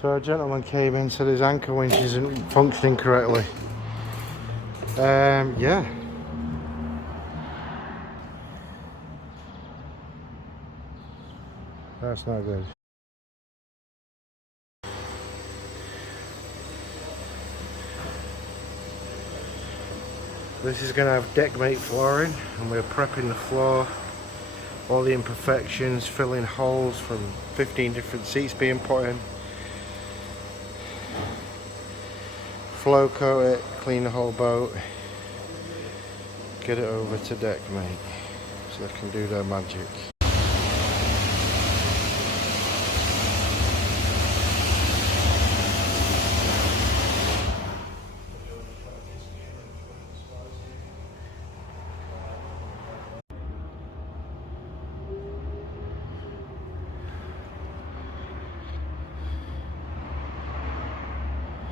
So a gentleman came in, said his anchor winch isn't functioning correctly. Yeah. That's not good. This is going to have Deckmate flooring, and we're prepping the floor, all the imperfections, filling holes from 15 different seats being put in. Flow coat it, clean the whole boat, get it over to Deckmate so they can do their magic.